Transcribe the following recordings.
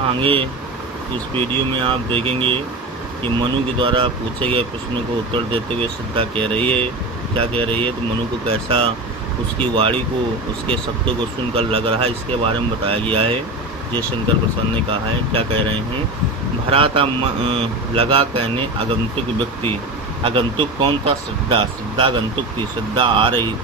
आगे इस वीडियो में आप देखेंगे कि मनु के द्वारा पूछे गए प्रश्न को उत्तर देते हुए श्रद्धा कह रही है, क्या कह रही है, तो मनु को कैसा उसकी वाणी को, उसके शब्दों को सुनकर लग रहा है, इसके बारे में बताया गया है। जयशंकर प्रसाद ने कहा है, क्या कह रहे हैं, भरा था लगा कहने आगंतुक व्यक्ति। आगंतुक कौन था? श्रद्धा। श्रद्धा आगंतुक थी, श्रद्धा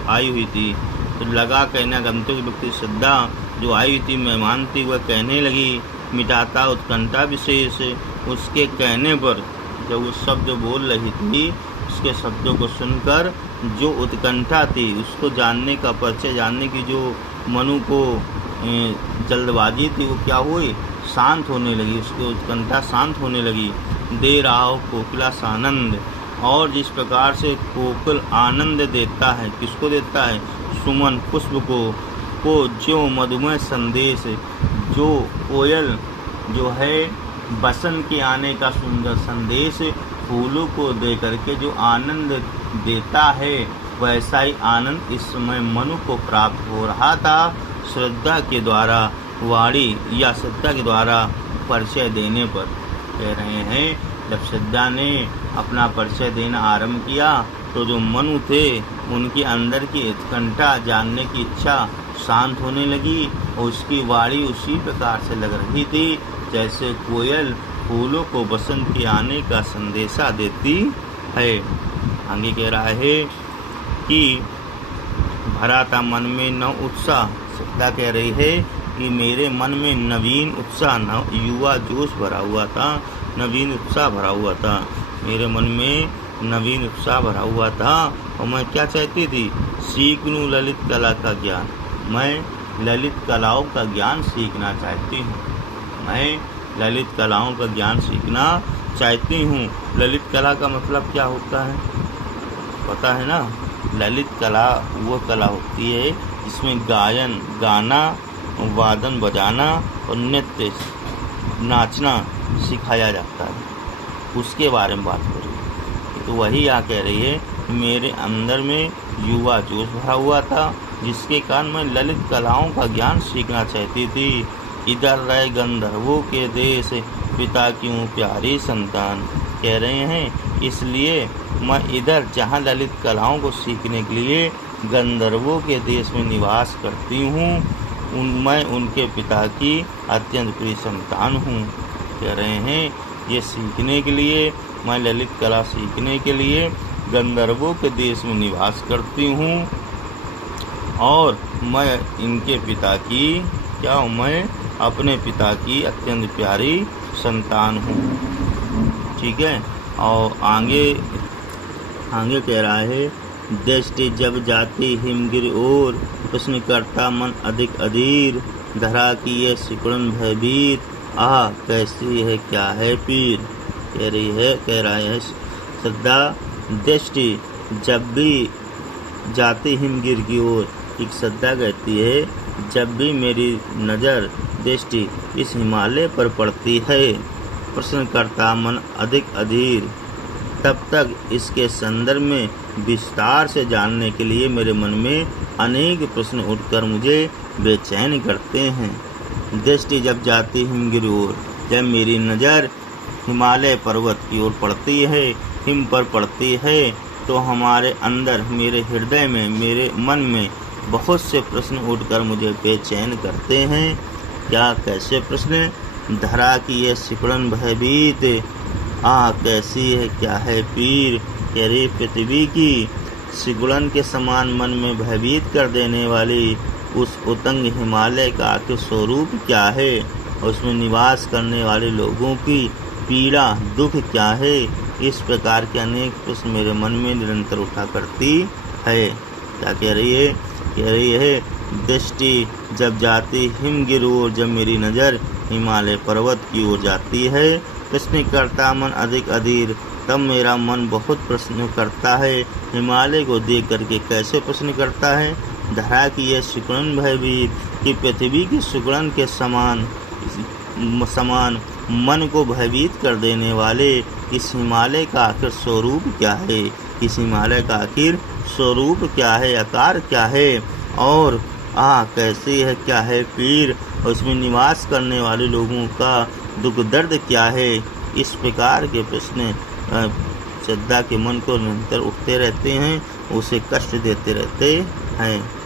आई हुई थी। तो लगा कहने आगंतुक व्यक्ति, श्रद्धा जो आई हुई थी, मेहमान थी, वह कहने लगी, मिटाता उत्कंठा विशेष। उसके कहने पर जब वो शब्द बोल रही थी, उसके शब्दों को सुनकर जो उत्कंठा थी, उसको जानने का परिचय जानने की जो मनु को जल्दबाजी थी, वो क्या हुई, शांत होने लगी। उसकी उत्कंठा शांत होने लगी। दे रहा हो कोकिला सानंद। और जिस प्रकार से कोकिल आनंद देता है, किसको देता है? सुमन पुष्प को जो मधुमय संदेश, जो कोयल जो है बसंत के आने का सुंदर संदेश फूलों को दे करके जो आनंद देता है, वैसा ही आनंद इस समय मनु को प्राप्त हो रहा था श्रद्धा के द्वारा वाणी या श्रद्धा के द्वारा परिचय देने पर। कह रहे हैं, जब श्रद्धा ने अपना परिचय देना आरंभ किया तो जो मनु थे उनके अंदर की उत्कंठा, जानने की इच्छा शांत होने लगी और उसकी वाणी उसी प्रकार से लग रही थी जैसे कोयल फूलों को बसंत के आने का संदेशा देती है। आगे कह रहा है कि भरा था मन में न उत्साह। श्रद्धा कह रही है कि मेरे मन में नवीन उत्साह, युवा जोश भरा हुआ था, नवीन उत्साह भरा हुआ था। मेरे मन में नवीन उत्साह भरा हुआ था और मैं क्या चाहती थी? सीख लूँ ललित कला का ज्ञान। मैं ललित कलाओं का ज्ञान सीखना चाहती हूँ। मैं ललित कलाओं का ज्ञान सीखना चाहती हूँ। ललित कला का मतलब क्या होता है, पता है ना? ललित कला वो कला होती है जिसमें गायन, गाना, वादन बजाना और नृत्य, नाचना सिखाया जाता है। उसके बारे में बात करें तो वही यहाँ कह रही है, मेरे अंदर में युवा जोश भरा हुआ था जिसके कारण मैं ललित कलाओं का ज्ञान सीखना चाहती थी। इधर रहे गंधर्वों के देश, पिता क्यों प्यारी संतान। कह रहे हैं, इसलिए मैं इधर जहाँ ललित कलाओं को सीखने के लिए गंधर्वों के देश में निवास करती हूँ, मैं उनके पिता की अत्यंत प्रिय संतान हूँ। कह रहे हैं, ये सीखने के लिए, मैं ललित कला सीखने के लिए गंधर्वों के देश में निवास करती हूँ और मैं इनके पिता की क्या हूँ, मैं अपने पिता की अत्यंत प्यारी संतान हूँ। ठीक है। और आगे कह रहा है, दृष्टि जब जाती हिमगिर ओर, प्रश्न करता मन अधिक अधीर। धरा की ये सिकुड़न भयभीत, आह कैसी है क्या है पीर। कह रहा है श्रद्धा, दृष्टि जब भी जाती हिमगिर की ओर, एक श्रद्धा कहती है, जब भी मेरी नज़र दृष्टि इस हिमालय पर पड़ती है, प्रश्न करता मन अधिक अधीर, तब तक इसके संदर्भ में विस्तार से जानने के लिए मेरे मन में अनेक प्रश्न उठकर मुझे बेचैन करते हैं। दृष्टि जब जाती हिमगिर ओर, जब मेरी नज़र हिमालय पर्वत की ओर पड़ती है, हिम पर पड़ती है, तो हमारे अंदर, मेरे हृदय में, मेरे मन में बहुत से प्रश्न उठकर मुझे बेचैन करते हैं। क्या, कैसे प्रश्न? धरा की ये सिकुड़न भयभीत, आह कैसी है क्या है पीर। कह रही, पृथ्वी की सिकुड़न के समान मन में भयभीत कर देने वाली उस उतंग हिमालय का आखिर स्वरूप क्या है, और उसमें निवास करने वाले लोगों की पीड़ा, दुख क्या है। इस प्रकार के अनेक प्रश्न मेरे मन में निरंतर उठा करती है। क्या कह रही है? कह रही है, दृष्टि जब जाती हिमगिर ओर, जब मेरी नज़र हिमालय पर्वत की ओर जाती है, प्रश्न करता मन अधिक अधीर, तब मेरा मन बहुत प्रश्न करता है। हिमालय को देख करके कैसे प्रश्न करता है? धरा की यह सिकुड़न भयभीत, कि पृथ्वी की सिकुड़न के समान मन को भयभीत कर देने वाले इस हिमालय का आखिर स्वरूप क्या है, इस हिमालय का आखिर स्वरूप क्या है, आकार क्या है, और कैसी है क्या है पीर, और इसमें निवास करने वाले लोगों का दुख दर्द क्या है। इस प्रकार के प्रश्न श्रद्धा के मन को निरंतर उठते रहते हैं, उसे कष्ट देते रहते हैं।